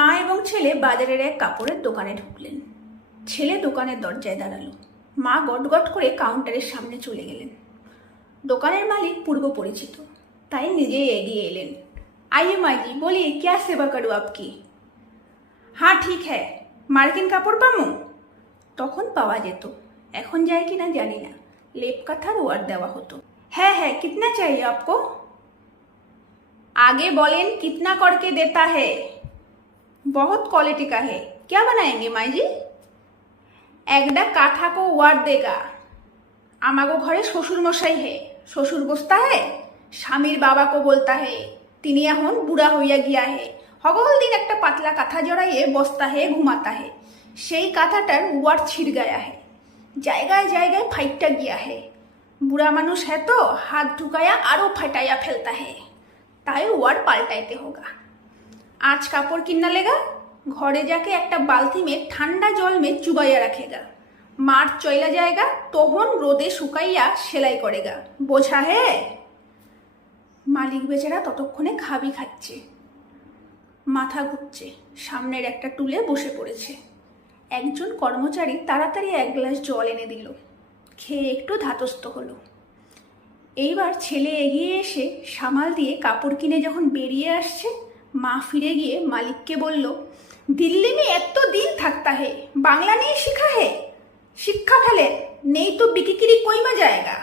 মা এবং ছেলে বাজারের এক কাপড়ের দোকানে ঢুকলেন। ছেলে দোকানের দরজায় দাঁড়ালো। মা গটগট করে কাউন্টারের সামনে চলে গেলেন। দোকানের মালিক পূর্ব পরিচিত, তাই নিজেই এগিয়ে এলেন। आइए माँ जी, बोलिए क्या सेवा करूँ आपकी? हाँ ठीक है, মার্কিন কাপড় পামু? তখন পাওয়া যেত, এখন যায় কিনা জানি না। লেপ কাঁথার ওয়ার্ড দেওয়া হতো। হ্যাঁ হ্যাঁ, कितना चाहिए आपको? आगे बोलें कितना करके देता है? बहुत क्वालिटी का है, क्या बनाएंगे माँ जी? একটা কাঁথা को ওয়ার্ড देगा। আমাগো ঘরে শ্বশুর মশাই হে, শ্বশুর বসতা হে, স্বামীর বাবা কো বলতা হে, তিনি এখন বুড়া হইয়া গিয়া হে, সকল দিন একটা পাতলা কাঁথা জড়াইয়ে বসতা হে, ঘুমাতা হে। সেই কাঁথাটার ওয়ার্ড ছিড় গায়া হে, জায়গায় জায়গায় ফাইটটা গিয়া হে। বুড়া মানুষ হ্যাঁ তো হাত ঢুকায়া আরো ফাটাইয়া ফেলতা হে, তাই ওয়ার্ড পাল্টাইতে হোগা। আজ কাপড় কিন্না লেগা, ঘরে যাকে একটা বালতি में ঠান্ডা জল में চুবাইয়া রাখেগা। মার্চ চইলা যায়গা, তখন রোদে শুকাইয়া সেলাই করেগা। বোঝা হে? মালিক বেচারা ততক্ষণে খাবি খাচ্ছে, মাথা ঘুরছে, সামনের একটা টুলে বসে পড়েছে। একজন কর্মচারী তাড়াতাড়ি এক গ্লাস জল এনে দিল, খেয়ে একটু ধাতস্থ হলো। এইবার ছেলে এগিয়ে এসে সামাল দিয়ে কাপড় কিনে যখন বেরিয়ে আসছে, মা ফিরে গিয়ে মালিককে বলল, দিল্লি में এত দিন থাকতা হে, বাংলা নিয়ে শিখা হে, শিক্ষা ফেলে নেই তো বিকিকিরি কইমা জায়গা।